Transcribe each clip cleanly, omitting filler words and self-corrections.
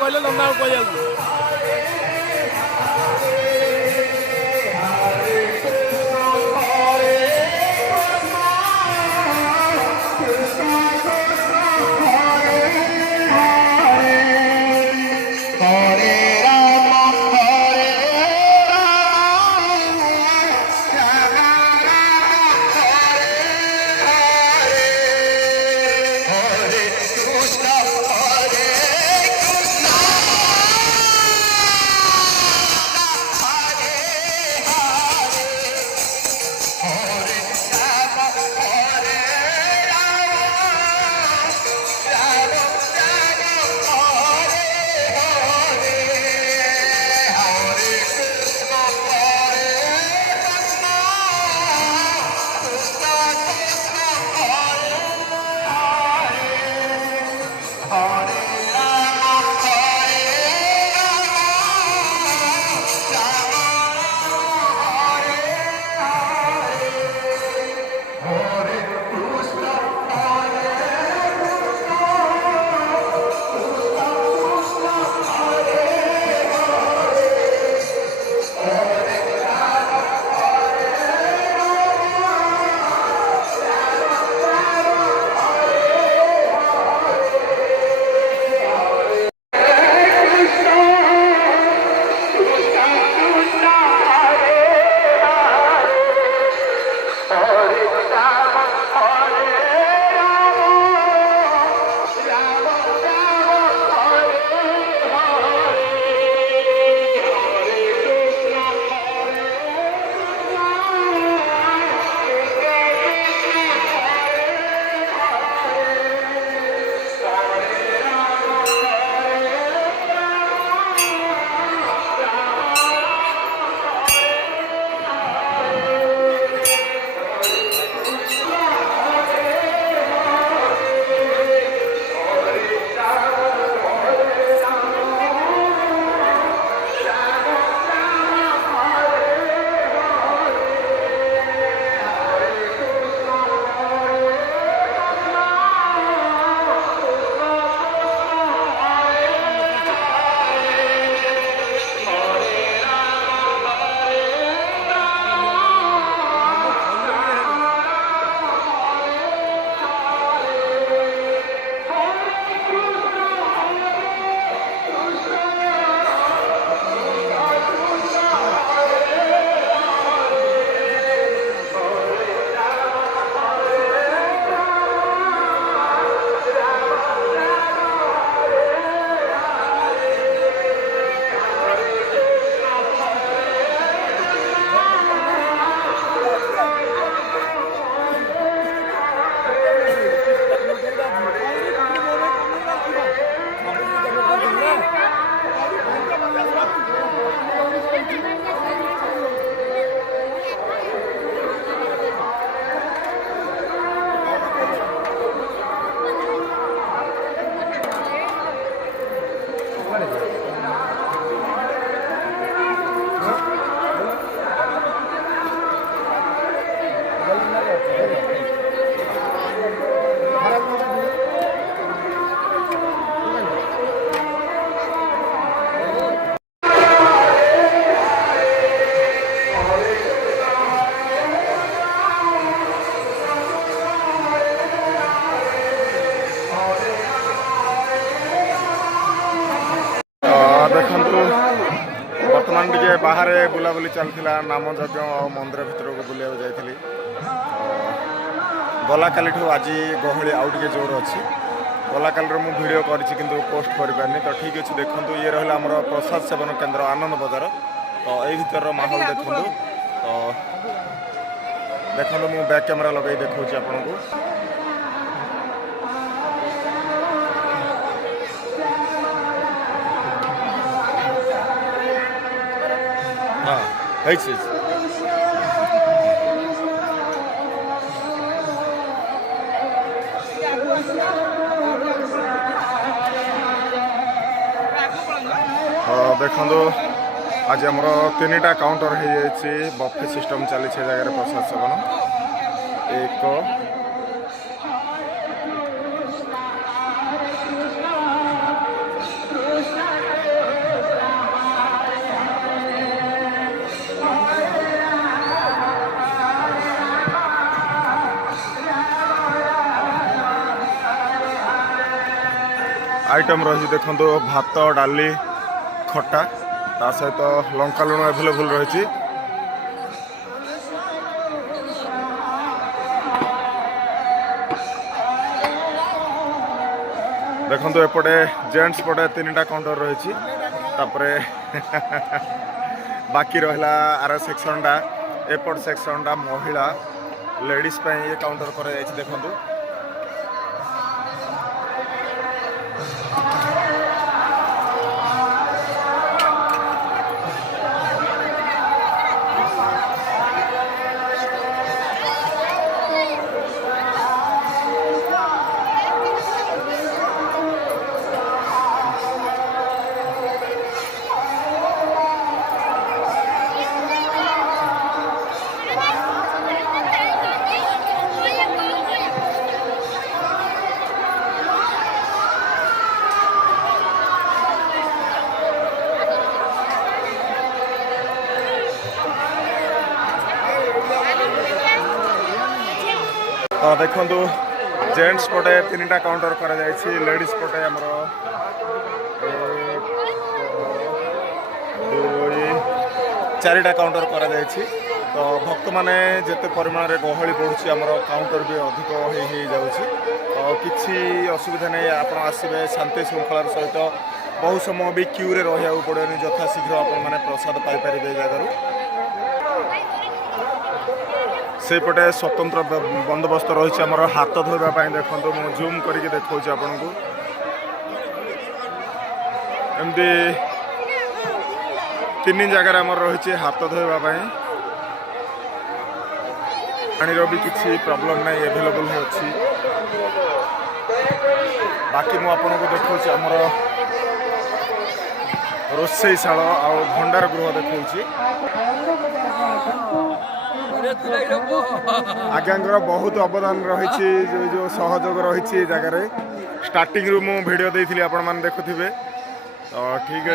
কইলে তোমরা কই আসবো ବାହାରେ ବୁଲାବୁଲି ଚାଲିଥିଲା ନାମ ଯଜ୍ଞ ଆଉ ମନ୍ଦିର ଭିତରକୁ ବୁଲିବାକୁ ଯାଇଥିଲି। ଗଲା କାଲିଠୁ ଆଜି ଗହଳି ଆଉ ଟିକେ ଜୋର ଅଛି। ଗଲା କାଲିର ମୁଁ ଭିଡ଼ିଓ କରିଛି କିନ୍ତୁ ପୋଷ୍ଟ କରିପାରିନି। ତ ଠିକ୍ ଅଛି, ଦେଖନ୍ତୁ ଇଏ ରହିଲା ଆମର ପ୍ରସାଦ ସେବନ କେନ୍ଦ୍ର ଆନନ୍ଦ ବଜାର। ତ ଏଇ ଭିତରର ମାହୋଲ ଦେଖନ୍ତୁ। ତ ଦେଖନ୍ତୁ ମୁଁ ବ୍ୟାକ୍ କ୍ୟାମେରା ଲଗାଇ ଦେଖାଉଛି ଆପଣଙ୍କୁ। ହଁ ହେଇଛି। ଦେଖନ୍ତୁ ଆଜି ଆମର 3ଟା କାଉଣ୍ଟର ହେଇଯାଇଛି। ବଫେ ସିଷ୍ଟମ୍ ଚାଲିଛି ଏ ଜାଗାରେ ପ୍ରସାଦ ସେବନ। 1 आइटम रही देखो भात डाली खटा ता सहित लंका लुण एभेलेबल रही। देखो एपटे जेंट्स पटे 3टा काउंटर रही। बाकी रहा आर सेक्शनटा एपट सेक्शनटा महिला लेडीज पे ये काउंटर कर देखो। तो देखो जेंट्स पटे 3टा काउंटर कर लेडीज पटे आमर 4टा काउंटर कर। तो भक्त माने जिते परिमाण में गहली बढ़ुची आमर काउंटर भी अधिक हो जाऊँगी। तो किसी असुविधा नहीं, आप आसवे शांति श्रृंखलार सहित बहुत समय भी क्यूरे रहा पड़ेनि। यथाशीघ्र आपण मैंने प्रसाद पाइपर जगार सेपटे स्वतंत्र बंदोबस्त रही आमर हाथ धोवाई। देखो मुझे जूम करके देखा आपन को एमती 3 जगार आमर रही हाथ धोवाई। पानी भी किसी प्रॉब्लम नहीं एवेलेबल अच्छी। बाकी मुझे आपन को देखा आमर रोषेईशाल आ भंडार गृह देखा आज्ञा बहुत अवदान रही जो सहयोग रही जगार स्टार्टिंग रु मु वीडियो देती आपण मैंने देखुवे। तो ठीक है,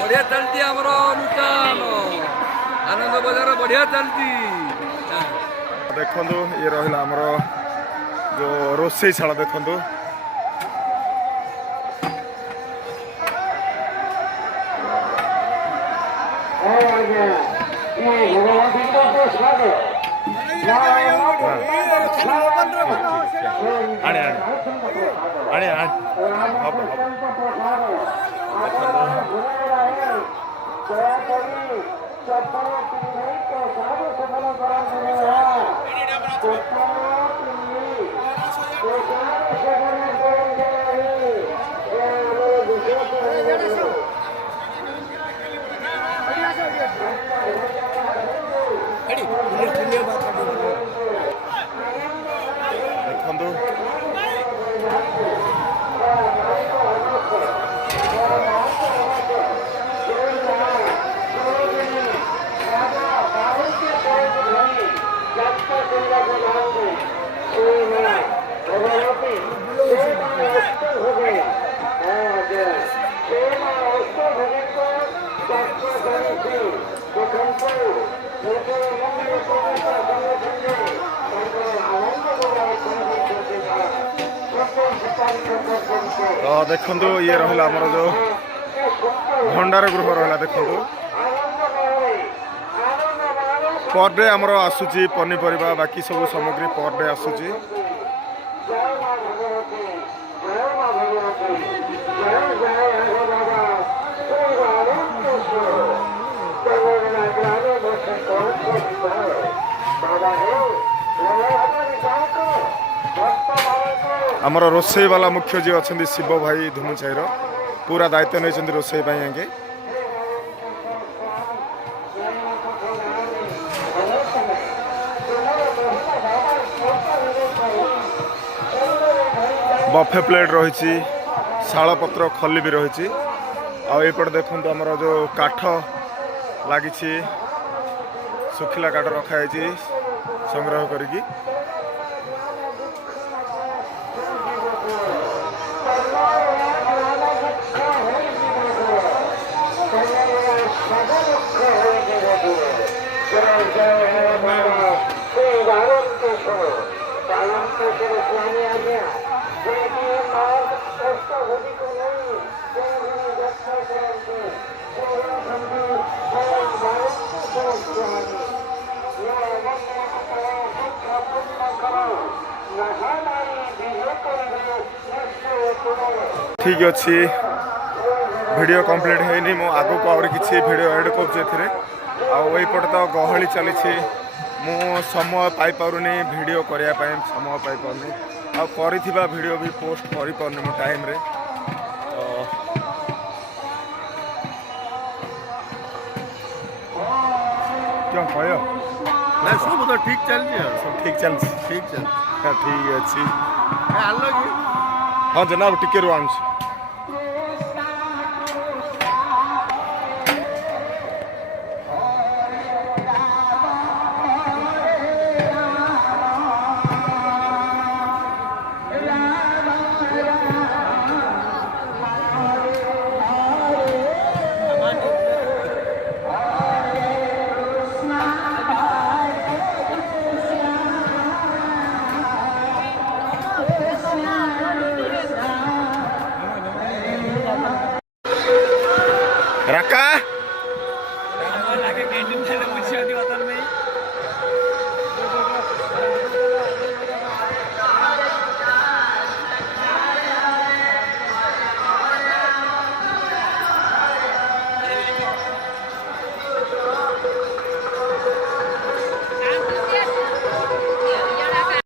बढ़िया चलती आमर नूतन आनंद बजार बढ़िया चलती। देखो ये रहा आमर जो रोषेईशाला देखो आने आने आने तो देखो ये रहा आमर जो भंडार गृह रहा देखो पर डे आमर आसूची पनीपरिया बाकी सब सामग्री पर डे आसूची आमर रोसई वाला मुख्य जी अच्छा शिव भाई धुमुचाईर पूरा दायित्व नहीं रोसई आगे बफे प्लेट रही शालपत्र खली भी रही आउट देखो आमर जो काठ लगी सुखिला काठ रखाई संग्रह करी ठीक अच्छी वीडियो कंप्लीट है मु आगो को और किसी वीडियो एड करपट तो गहली चली मु समय पाई पारुनी वीडियो करने समय पाई पारुनी आ वीडियो भी पोस्ट करि पारुनी मो टाइम रे क्या कह ना सब तो ठीक चलती सब ठीक चलती ठीक चल ठीक अच्छी आलो कि हाँ जनाब टिके रू आनुछ रक्का कैंटीन से मुझे बता में